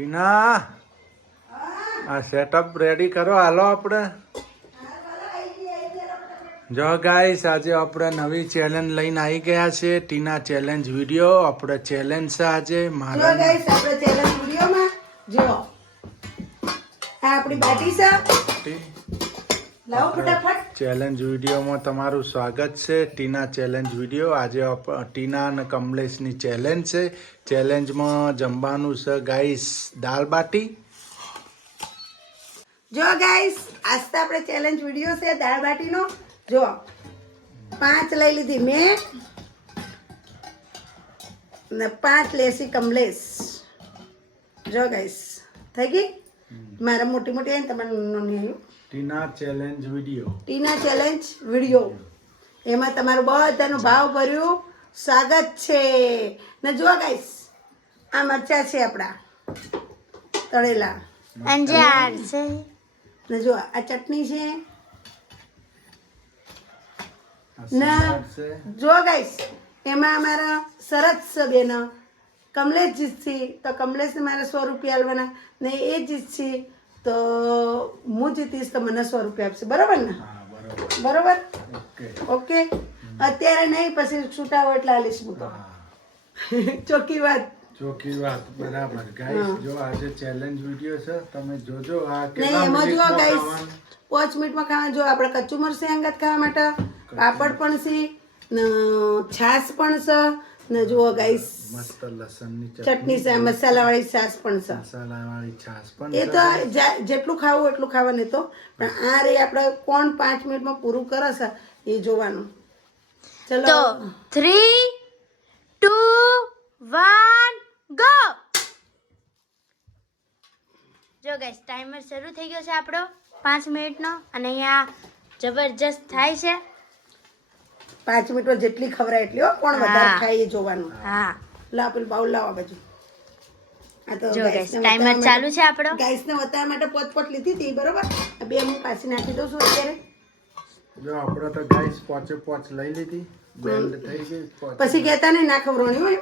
ટીના આ setup ready કરો હાલો આપણે જો ગાઈસ આજે આપણે નવી ચેલેન્જ લઈને આવી ગયા છે ટીના ચેલેન્જ વિડિયો આપણે ચેલેન્જ છે આજે મારા જો ગાઈસ આપણે ચેલેન્જ વિડિયોમાં જો આ આપણી બાટી છે લાવો ફટાફટ ચેલેન્જ વિડીયોમાં તમારું સ્વાગત છે ટીના ચેલેન્જ વિડીયો આજે ટીના અને કમલેશની ચેલેન્જ છે ચેલેન્જમાં જમવાનું છે ગાઈસ દાળ બાટી જો ગાઈસ આજ તો આપણે ચેલેન્જ વિડિયો છે દાળ બાટીનો જો 5 લઈ લીધી મેં ને 5 લેસી કમલેશ જો ગાઈસ થઈ ગઈ મારા મોટી મોટી આવીને તમારે નાની આવ્યું ટીના ચેલેન્જ વિડીયો એમાં તમારું બધાનું ભાવ ભર્યું સ્વાગત છે ને જો ગાઈસ આ મરચા છે આપણા તળેલા અંજાર છે ને જો આ ચટણી છે ના જો ગાઈસ એમાં અમારા શરત છે બેન કમલેશ જીતથી તો કમલેશને મારે 100 રૂપિયા આલવાના ને એ જીતથી તો હું જીતીશ તો મને 100 રૂપિયા આપશે બરોબર ને બરોબર ઓકે અત્યારે નહીં પછી છૂટા હોય એટલે આલીશ હું તો ચોખ્ખી વાત બરાબર ગાઈસ જો આજે ચેલેન્જ વિડિયો છે તમે જોજો આ નહીં એમાં જો ગાઈસ 5 મિનિટમાં ખાવા જો આપણે કચ્ચું મરસી અંગત ખાવા માટે પાપડ પણ છે ને છાશ પણ છે ને જુઓ ગાઈસ મસ્ત લસણની ચટણી છે મસાલાવાળી છાશ પણ છે મસાલાવાળી છાશ પણ એ તો જેટલું ખાવું એટલું ખાવાનું તો પણ આ રે આપણે કોણ 5 મિનિટમાં પૂરું કરે છે એ જોવાનું ચલો તો 3 2 1 ગો જો ગાઈસ ટાઈમર શરૂ થઈ ગયો છે આપણો 5 મિનિટનો અને અહીંયા જબરજસ્ત થાય છે 5 મિનિટમાં જેટલી ખવરાય એટલી હો કોણ વધારે ખાય એ જોવાનું હા લા પેલું બાઉલ લાવો બાજુ આ તો જો ગાઈસ ટાઈમર ચાલુ છે આપણો ગાઈસને બતાવવા માટે પોત લીધી હતી બરોબર બે હું પાછી નાખી દઉં છું અત્યારે જો આપણે તો ગાઈસ પોચ લઈ લીધી બેન્ડ થઈ ગઈ પછી કહેતા નહીં ના ખવરાણી હોય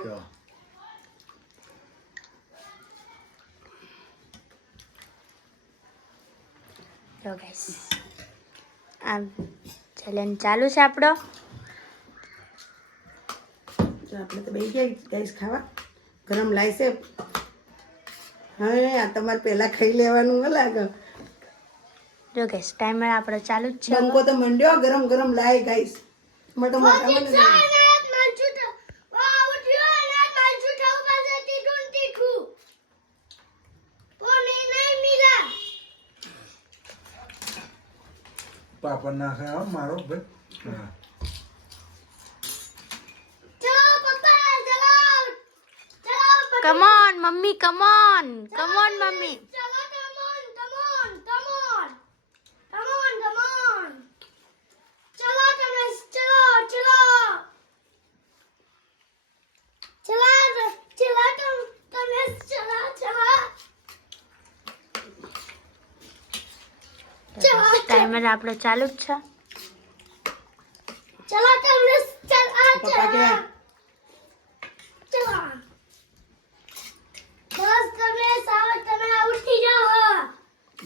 જો ગાઈસ આ ચેલેન્જ ચાલુ છે આપણો આપણે તો બેસી ગયા ગાઈસ ખાવા ગરમ લાવશે હવે આ તમારે પહેલા ખાઈ લેવાનું ન લાગે જો ગાઈસ ટાઈમર આપણો ચાલુ જ છે બંકો તો મંડ્યો ગરમ ગરમ લાય ગાઈસ મોટો મોટા મને પાપડ નાખે મારો ભાઈ હા come on mummy come on mummy timer આપણો ચાલુ જ છે પપ્પા કે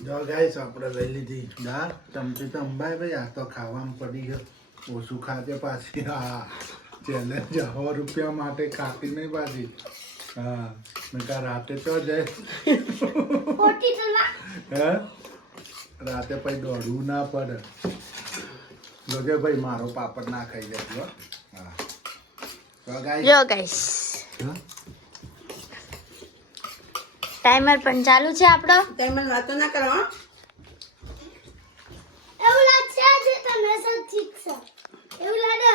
જો ગાઈસ આપણે લઈ લીધી દાળ ચમચી તો અંબાય ભાઈ આ તો ખાવામાં પડી ગયો ઓછું ખાતે પાછી હા ચેલેન્જ 100 રૂપિયા માટે ખાતી નહીં પાછી હા મેં કા રાતે તો જાય હે રાતે પછી દોડવું ના પડે જોકે ભાઈ મારો પાપડ ના ખાઈ જાય હા તો ગાઈસ જો ગાઈસ ટાઈમર પણ ચાલુ છે આપણો ટાઈમર વાતો ના કરો હો એવું લાગશે જે તમે સબ ઠીક છે એવું લાગે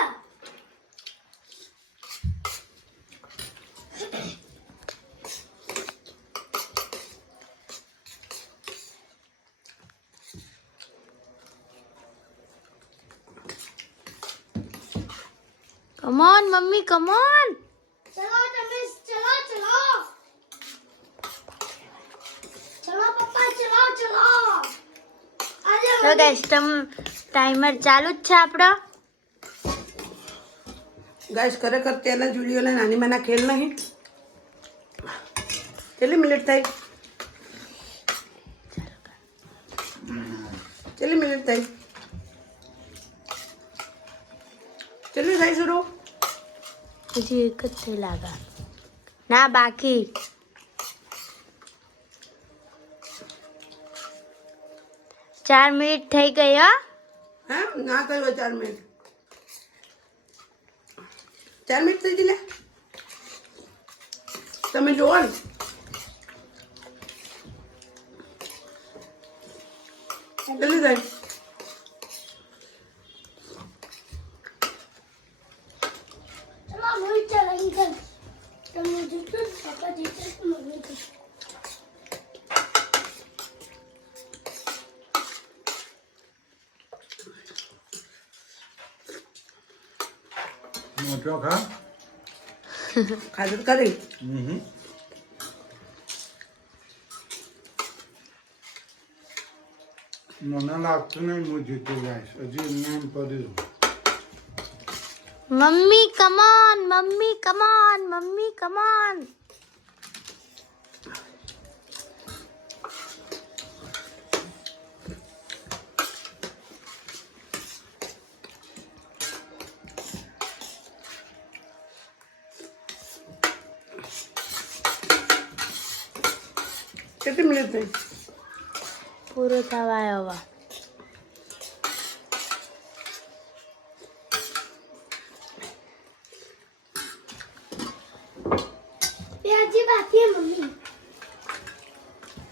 come on mummy come on ચલો તમે ચલો પપ્પા ચલો તો ગાઈસ ટાઈમર ચાલુ જ છે આપણો ગાઈસ ખરેખર ચેલેન્જ વિડીયો ને નાની માના ખેલ નહીં કેટલી મિનિટ થઈ કેટલી મિનિટ થઈ? કેટલી થઈ શરૂ? હજી એક જ થઈ લાગે. ના બાકી. ચાર મિનિટ થઈ ગઈ હો. હા ના કર્યો 4 મિનિટ. 4 મિનિટ થઈ ગઈ લે. તમે જોવો ને. કેટલી થઈ? મોટો ખા. ખાધું કરી. મને લાગતું નહીં હું જીતી જઈશ. હજી એમને એમ પડ્યું. Mummy come on, mummy come on, mummy come on. કેટલી મિનિટ થઈ? પૂરો થવા આવ્યો હવે. प्याजी बाकी है मम्मी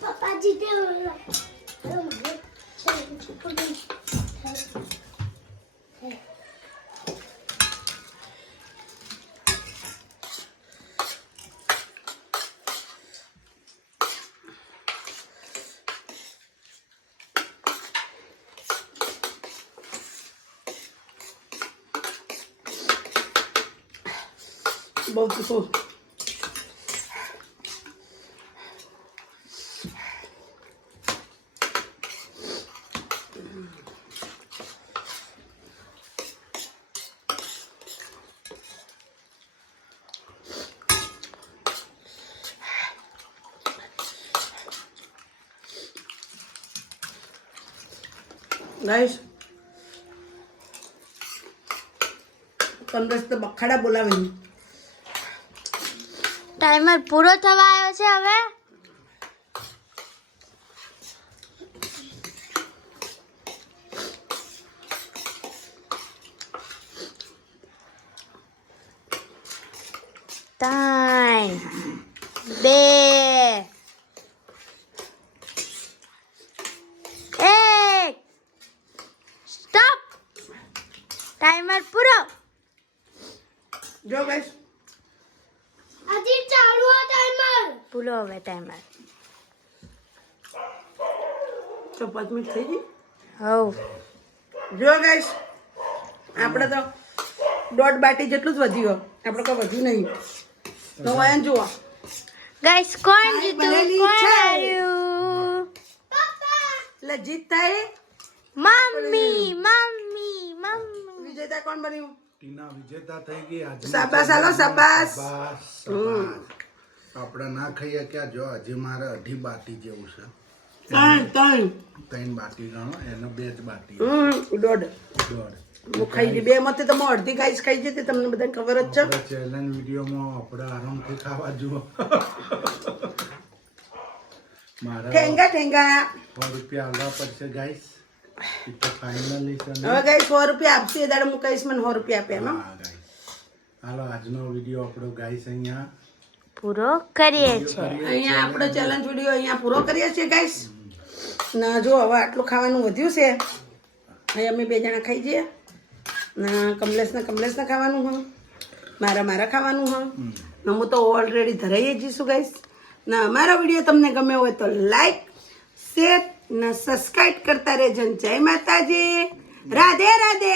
पापा जी के બહુ તીખું. ગાઈસ કમલેશ તો બખાડા બોલાવે છે. ટાઈમર પૂરો થવા આવ્યો છે હવે. ત્રણ, બે, એક. સ્ટોપ. ટાઈમર પૂરો. જો ગાઈસ अजी चालू है टाइमर પૂરો હવે ટાઈમર. 5 મિનિટ થઈ ગઈ. હવ. જો ગાઈસ આપણે તો 1.5 બાટી જેટલું જ વધ્યું. આપણે કોઈ વધ્યું નહીં. તો વાયન જુઓ. ગાઈસ કોણ હાય, જીત્યું? બનેલી કોણ છે. હાર્યું? એટલે જીત થાય. Mummy, mummy, mummy. વિજેતા કોણ બન્યું? ટીના વિજેતા થઈ ગઈ. આજે શાબાશ હાલો, શાબાશ. આપણે ના ખાઈએ ક્યાં. જો હજી મારે 2.5 બાટી જેવું છે. 3 બાટી ગણો, એને 2 જ બાટી. 1.5 દોઢ. હું ખાઈ ગઈ. 2 માંથી તો હું અડધી ગાઈસ ખાઈ જતી. તમને બધાને ખબર જ છે. આપણે ચેલેન્જ વિડીયોમાં આપણે આરામથી ખાવા જુઓ. મારા ઠેંગા ઠેંગા. 100 રૂપિયા આવવા પડશે ગાઈસ. એ તો ફાઇનલી છે ને? હવે ગાઈસ 100 રૂપિયા આપશે એ દાડે હું કહીશ મને 100 રૂપિયા આપે એમ. હા ગાઈસ. હાલો આજનો વિડીયો આપણો ગાઈસ અહીંયા પૂરો કરીએ છે. અહીંયા આપણો ચેલેન્જ વિડીયો અહીંયા પૂરો કરીએ છીએ ગાઈસ. ના જો હવે આટલું ખાવાનું વધ્યું છે. અહીં અમે 2 જણા ખાઈ જઈએ. ના કમલેશને ખાવાનું હ. મારા ખાવાનું હ. ને હું તો ઓલરેડી ધરાઈ જઈશું ગાઈસ. ના અમારો વિડીયો તમને ગમ્યો હોય તો લાઈક શેર ને સબસ્ક્રાઇબ કરતા રહેજો. જય માતાજી. રાધે રાધે.